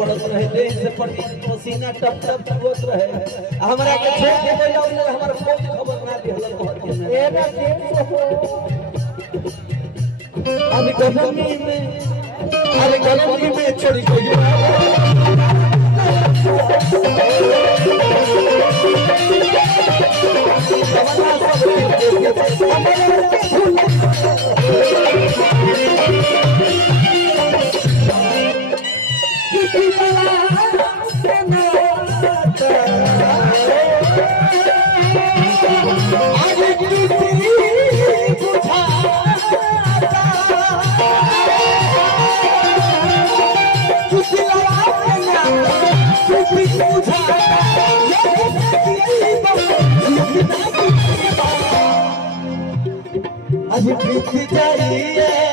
पड़त रहे देह से पसीना टप टप चुवत रहे हमरा के छोड़ के कोई और हमर खोज खबर ना दिहल कहत के ए ना अभी गगनी में अरे गगनी में चढ़ी गई अभी बीत जाइए